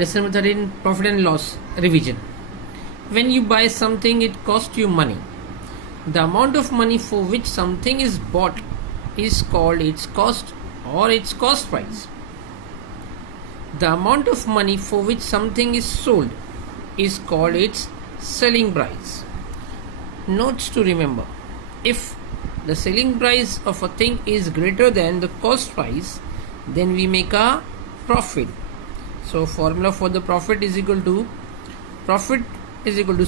Lesson number 13, profit and loss revision. When you buy something, it costs you money. The amount of money for which something is bought is called its cost or its cost price. The amount of money for which something is sold is called its selling price. Notes to remember: if the selling price of a thing is greater than the cost price, then we make a profit. So formula for the profit is equal to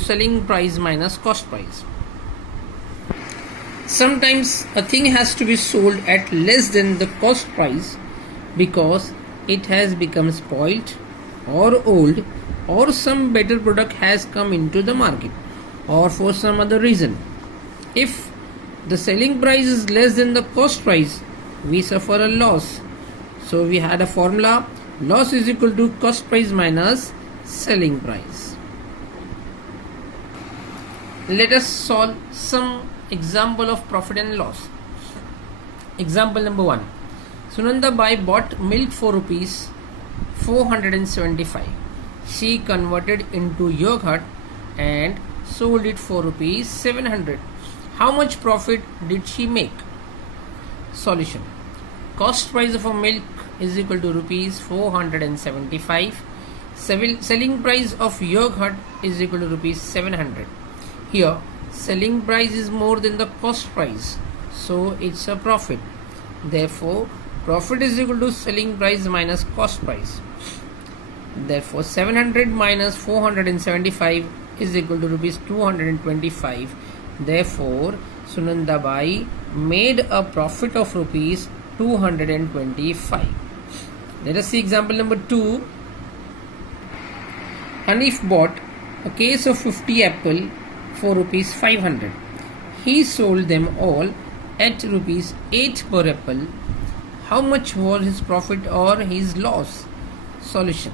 selling price minus cost price. Sometimes a thing has to be sold at less than the cost price because it has become spoilt or old, or some better product has come into the market, or for some other reason. If the selling price is less than the cost price, we suffer a loss. So we had a formula: loss is equal to cost price minus selling price. Let us solve some example of profit and loss. Example number 1. Sunanda Bai bought milk for rupees 475. She converted into yogurt and sold it for rupees 700. How much profit did she make? Solution: cost price of a milk is equal to rupees 475. Selling price of yogurt is equal to rupees 700. Here selling price is more than the cost price, so it's a profit. Therefore profit is equal to selling price minus cost price. Therefore 700 minus 475 is equal to rupees 225. Therefore Sunanda Bai made a profit of rupees 225. Let us see example number 2. Hanif bought a case of 50 apple for rupees 500. He sold them all at rupees 8 per apple. How much was his profit or his loss? Solution: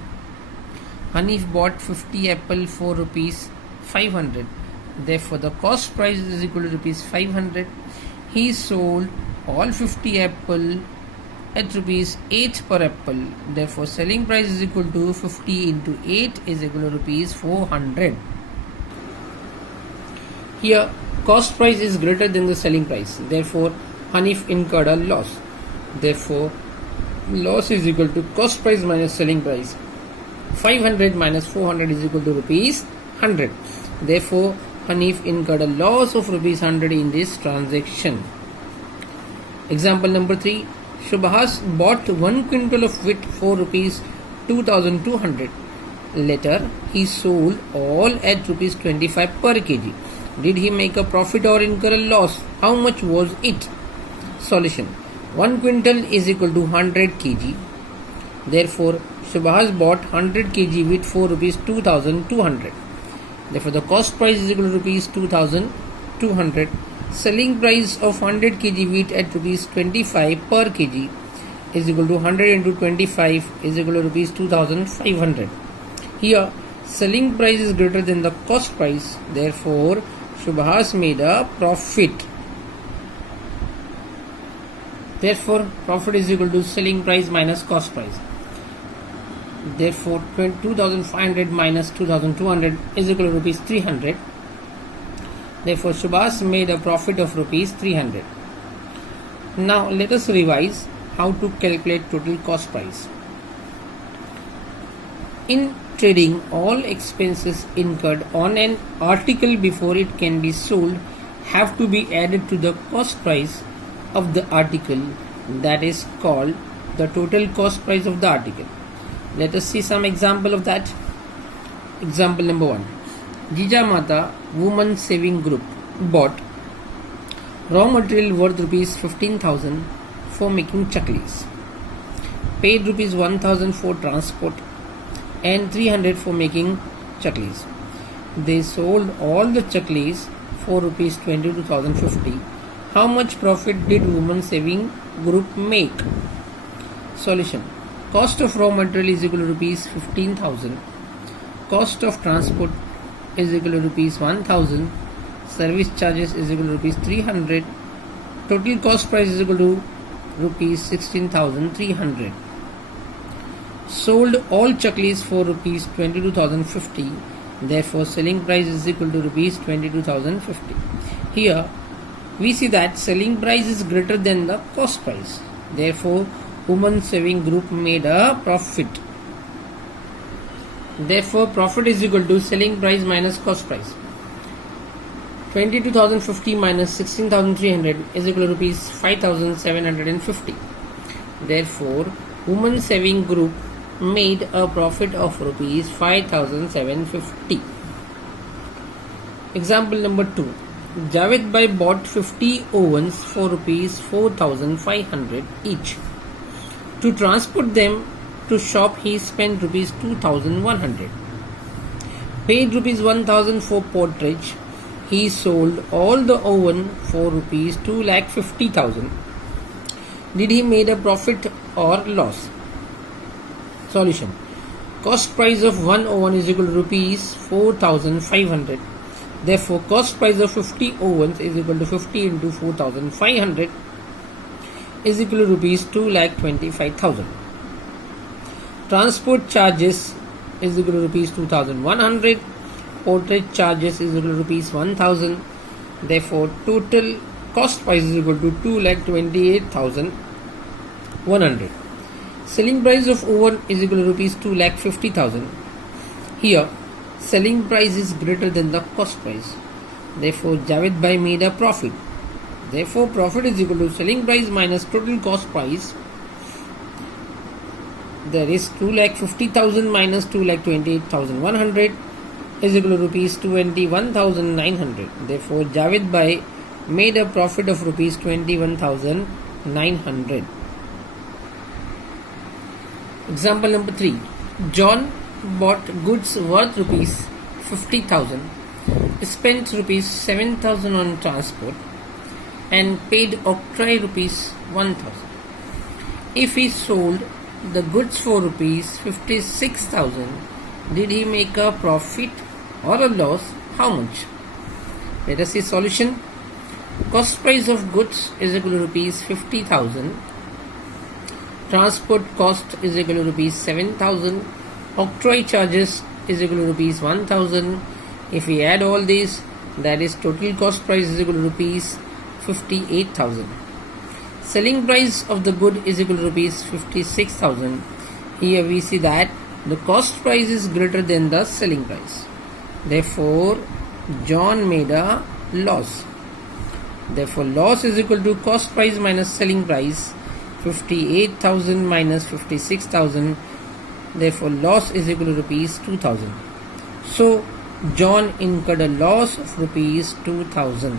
Hanif bought 50 apple for rupees 500. Therefore the cost price is equal to rupees 500. He sold all 50 apple at rupees 8 per apple. Therefore selling price is equal to 50 into 8 is equal to rupees 400. Here cost price is greater than the selling price. Therefore Hanif incurred a loss. Therefore loss is equal to cost price minus selling price. 500 minus 400 is equal to rupees 100. Therefore Hanif incurred a loss of rupees 100 in this transaction. Example number 3. Subhas bought 1 quintal of wheat for rupees 2200. Later he sold all at rupees 25 per kg. Did he make a profit or incur a loss? How much was it? Solution: 1 quintal is equal to 100 kg. Therefore Subhas bought 100 kg wheat for rupees 2200. Therefore the cost price is equal to rupees 2200. Selling price of 100 kg wheat at rupees 25 per kg is equal to 100 into 25 is equal to rupees 2500. Here selling price is greater than the cost price. Therefore Subhas made a profit. Therefore profit is equal to selling price minus cost price. Therefore 2500 minus 2200 is equal to rupees 300. Therefore Subhas made a profit of rupees 300. Now let us revise how to calculate total cost price. In trading, all expenses incurred on an article before it can be sold have to be added to the cost price of the article. That is called the total cost price of the article. Let us see some example of that. Example number 1. Jijamata Women Saving Group bought raw material worth rupees 15,000 for making chaklis, paid rupees 1,000 for transport and 300 for making chaklis. They sold all the chaklis for rupees 22,050. How much profit did Women Saving Group make? Solution: cost of raw material is equal to rupees 15,000. Cost of transport is equal to rupees 1,000. Service charges is equal to rupees 300. Total cost price is equal to rupees 16,300. sold all chaklis for rupees 22,050. Therefore, selling price is equal to rupees 22,050. Here, we see that selling price is greater than the cost price. Therefore, women saving group made a profit. Therefore, profit is equal to selling price minus cost price. 22,050 minus 16,300 is equal to rupees 5,750. Therefore, women saving group made a profit of rupees 5,750. Example number 2. Javed Bhai bought 50 ovens for rupees 4,500 each. To transport them to shop, he spent rupees 2,100. Paid rupees 1,000 for porterage. He sold all the oven for rupees 2,50,000. Did he made a profit or loss? Solution. Cost price of one oven is equal to rupees 4,500. Therefore, cost price of 50 ovens is equal to 50 into 4,500 is equal to rupees 2,25,000. Transport charges is equal to rupees 2,100. Porterage charges is equal to rupees 1,000. Therefore, total cost price is equal to 2,28,100. Selling price of oven is equal to rupees 2,50,000. Here, selling price is greater than the cost price. Therefore, Javed Bhai made a profit. Therefore, profit is equal to selling price minus total cost price. There is 2,50,000 minus 2,28,100 is equal to rupees 21,900. Therefore, Javed Bhai made a profit of rupees 21,900. Example number 3. John bought goods worth rupees 50,000, spent rupees 7,000 on transport, and paid octroi rupees 1,000. If he sold the goods for rupees 56,000, did he make a profit or a loss? How much? Let us see solution. Cost price of goods is equal to rupees 50,000. Transport cost is equal to rupees 7,000. Octroi charges is equal to rupees 1,000. If we add all these, that is total cost price is equal to rupees 58,000. Selling price of the good is equal to rupees 56,000. Here we see that the cost price is greater than the selling price. Therefore, John made a loss. Therefore, loss is equal to cost price minus selling price. 58,000 minus 56,000. Therefore, loss is equal to rupees 2,000. So, John incurred a loss of rupees 2,000.